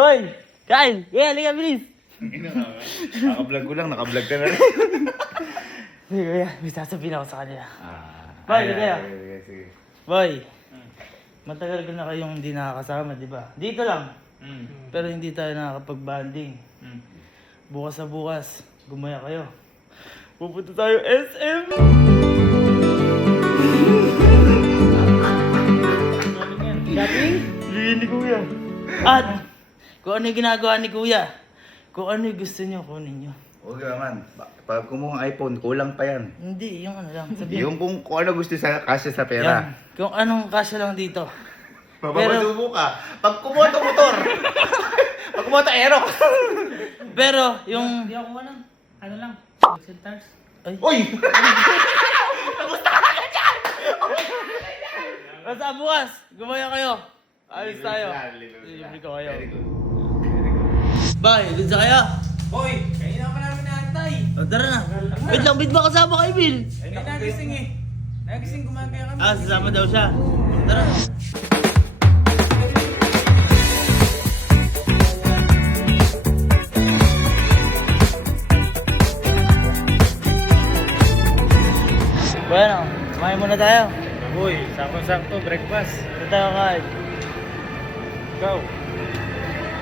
Hoy! Kyle! Yeah, halika, bilis! Naka-vlog ko lang, naka-vlog ka na rin. Sige, kuya. May sasabihin ako sa kanila. Boy, Boy, kaya. sige. Boy! Matagal ko na kayong hindi nakakasama, di ba? Dito lang. Pero hindi tayo nakakapag-banding. Bukas sa bukas, gumaya kayo. Pupunta tayo SM! Shopping? Bigyan ni Kuya. At kung ano yung ginagawa ni Kuya, kung ano yung gusto niyo, kunin niyo. Huwag naman. Pag kumuha ng iPhone, kulang pa yan. Hindi, yung ano lang. Sabihin. Yung kung ano gusto sa kasya sa pera. Yan. Kung anong kasya lang dito. Mapapadubo ka. Pag kumuha ng motor. Pag kumuha ng aero. Pero yung... Hindi ako ano lang, Excel Ay. Uy! Basta bukas, gumaya kayo. Ayos tayo. Libre ko kayo. Very good. Bye, good sa kaya. Boy, kanina pa namin naantay. O, tara na. Wait lang, bit ba kasama kay Bill? Ay, nagising eh. Nagising gumagaya kami. Ah, sasama daw siya. Tara. Bueno, kumain muna tayo. Boy, sakto-sakto, breakfast. Saan tayo kain? Go.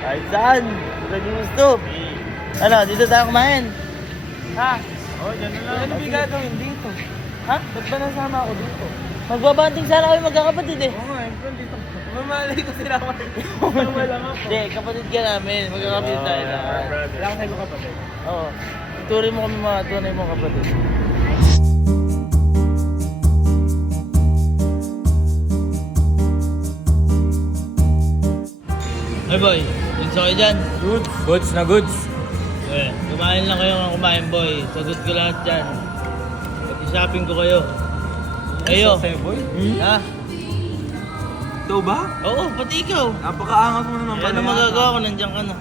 Kahit saan. Ready gusto. Ano, dito tayo kumain. Ha? Oh, dyan na lang. Ano ba gagawin dito? Ha? Ba't ba nasama ako dito? Magbabanting sana kami magkakapatid eh. Oo nga, April dito. Mamalay ko sila ako. Wala nga po. Hindi, kapatid ka namin. Magkakapatid tayo na. Wala ko tayo kapatid. Oo. Tuloy mo kami mga tunay mong kapatid. Hey boy, goods ako dyan. Goods. Goods na goods. Eh, kumain lang kayo ng kumain boy. Sagot ko lahat dyan. Pag-shopping ko kayo. Kayo. Sa'yo, boy? Ha? Ito ba? Oo, pati ikaw. Napakaangas mo naman Ano magagawa ko? Nandiyan ka na.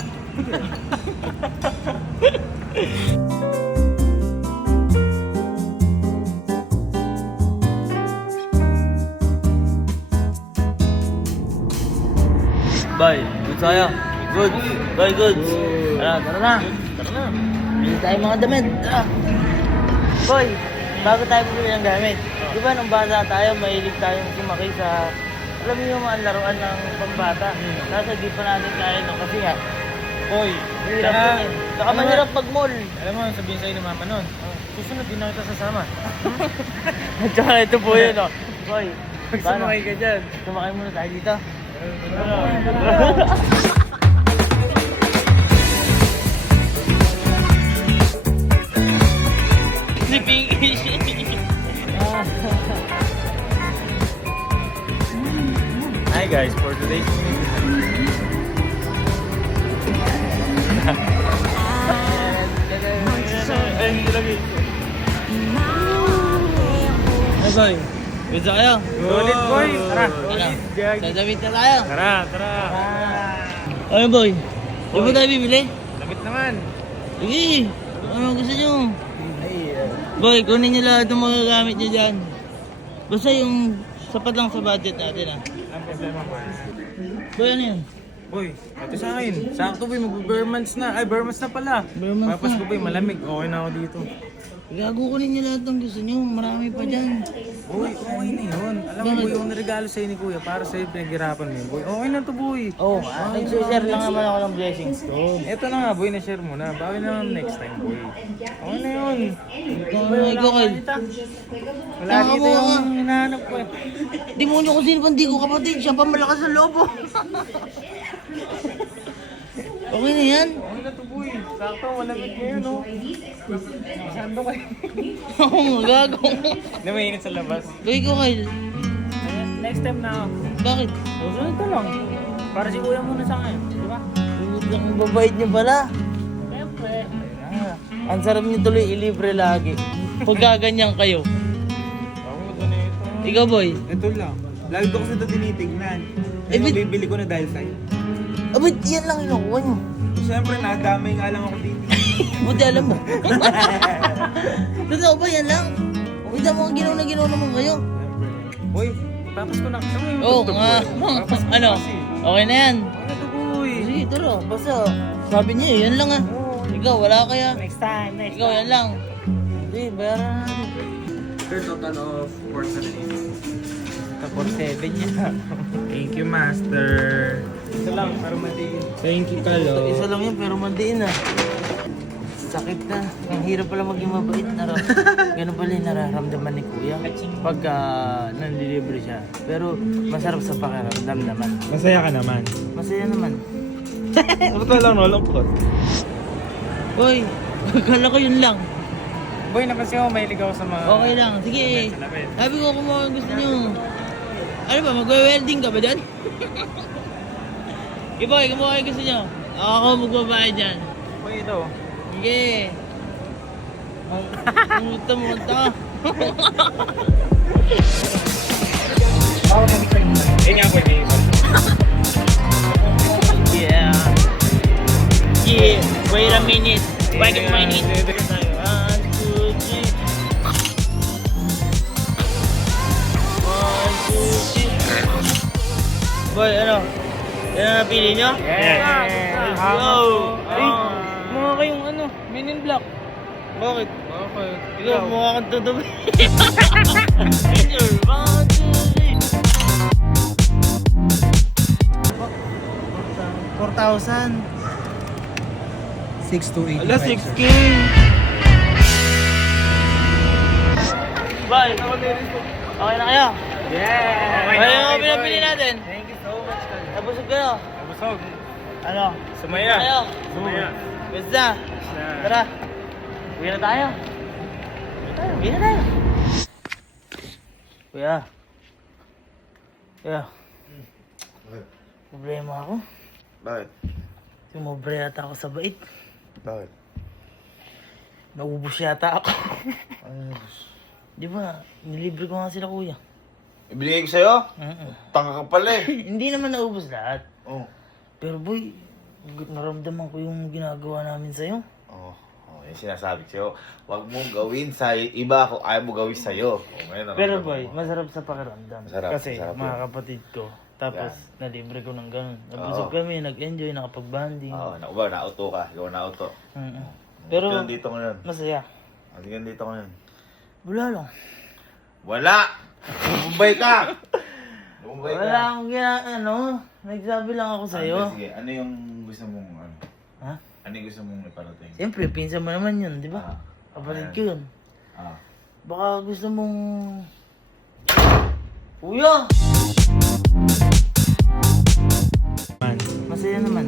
Bye. Good tayo. Good. Bye, good. Tara na. Tara na. Bili tayo mga damit. Tara. Boy, bago tayo bumili ng gamit. Di ba nung bata tayo, mahilig tayong sumaki sa, alam mo yung mga laruan ng pambata. Nasa di pa natin kaya no kasi nga. Boy, Hirap yun eh. Saka mahirap pag-mall. Alam mo, sabihin sa'yo ni mama nun. Susunod din na kita sasama. At saka ito po yun oh. Boy, Pag paano? sumakay ka dyan. Sumakay muna tayo dito. Si Pinky. Hi guys, for today's Hey boy, gusto kayo? Ulit boy, tara. Ano? Gag. Sasabit na tayo. Tara, tara. Ano boy? Di ba tayo bibili? Lamit naman. Sige, ano gusto nyo? Ay, Boy, kunin nyo lahat ng mga gamit nyo dyan. Basta yung sapat lang sa budget natin ah. ang problema mo. Boy, ano yan? Boy, ito sa akin. Sakto boy, mag-bare months na. Ay, bare months na pala. Bare months Papas na. ko boy, malamig. Okay na ako dito. Gago kunin nyo lahat ng gusto nyo. Marami pa dyan. Boy, okay na yun. Alam mo boy, yung regalo sa'yo ni kuya para sa'yo pinaghirapan mo yun. Boy, okay na to boy. Oh, nag-share lang naman ako ng blessings ko. Ito na nga boy, na-share mo na. Bawi na naman next time boy. Okay na yun. Ikaw kayo. Wala dito yung hinahanap ko eh. Demonyo ko sino pa hindi ko kapatid. Siya pa malakas sa lobo. Okay na yan. Okay na to boy. Sakto, malamig ngayon no. Masando kayo. Oo, magago. Hindi mainit sa labas. Gawin ko kayo. Next time na ako. Bakit? Susunod ka lang. Para si kuya muna sa akin. Di ba? Ang babait niyo pala. Siyempre. Ang sarap niyo tuloy ilibre lagi. Pag gaganyan kayo. Ako ito na ito. Ikaw boy. Ito lang. Lagi ko kasi ito tinitignan. Eh, Kaya bit- bibili ko na dahil sa'yo. Abit, yan lang inukuha niyo. Siyempre, nadamay nga lang ako dito. Buti alam mo. Totoo ba yan lang? Kita mo ang ginaw na naman kayo. Boy, ipapas ko na. Saan mo yung Oo tugtog, nga. boy? Ipapas ko Ano? kasi. Okay na yan. Okay na to boy. Sige, dito raw. Basta, sabi niya yan lang ah. Ikaw, wala kaya? Next time. Ikaw, yan lang. Hindi, bayaran na natin. Sir, total of 478. Tapos 7 niya. Thank you, Master. Ito lang, para matiin. Thank you, Kalo. Isa lang yun, pero mandiin ah. Sakit na. Ang hirap pala maging mabait. Ganun pala yung nararamdaman ni Kuya. Pag nanlilibre siya. Pero masarap sa pakiramdam naman. Masaya ka naman. Masaya naman. Ba't walang nalungkot? Hoy, akala ko yun lang. Boy, napansin ko, mahilig ako sa mga... Okay lang, sige. Sabi ko kung mga gusto nyo. Ano ba, magwe-welding ka ba dyan? Iboy, kung mga gusto nyo. Ako magbabayad dyan. Boy, ito. Sige. Muta mo ito. Eh nga, boy, may Yeah. Yeah. Wait a minute. Wait a minute. 1, 2, 3. 1, 2, 3. Boy, ano? Yan ang napili nyo? Let's go! Ay, mukha kayong ano, Men in Black. Bakit? Ikaw, mukha kang tutubi. 1, 2, 3. 4,000. 6 to 8. Ala, 6K! Bye! Okay na kayo? Yeah! Ano yung pinapili natin? Thank you so much, Kal. Nabusog kayo? Busog. Ano? Sumaya. Kayo? Sumaya. Basta! Tara! Uwi na tayo! Uwi na tayo! Kuya. Kuya. Problema ako. Bakit? Sumobra yata ako sa bait. Bakit? Naubos yata ako. Di ba, nilibre ko nga sila kuya. Ibigay ko sa'yo? Mm-mm. Tanga ka pala eh. Hindi naman naubos lahat. Oh. Pero boy, naramdaman ko yung ginagawa namin sa'yo. Oh. Oh, yung sinasabi ko sa'yo. Huwag mong gawin sa iba kung ayaw mo gawin sa'yo. Oh, ngayon, Pero naramdaman boy, mo. masarap sa pakiramdam. Masarap, Kasi masarap mga yun. kapatid ko. Tapos, nalibre ko ng ganun. Nabusog Oo. kami, nag-enjoy, nakapag-banding. Oo, nauba, nauto ka. Ikaw nauto. Mm-mm. Pero, Pero, dito ngayon. masaya. Halika dito ngayon. Wala lang. Wala! Lumbay ka! Lumbay ka. Wala akong ano, nagsabi lang ako sa'yo. Sige, ano yung gusto mong ano? Ha? Ano yung gusto mong iparating? Siyempre, pinsan mo naman yun, di ba? Kapatid ko yun. Ah. Baka gusto mong... Kuya! Masaya naman.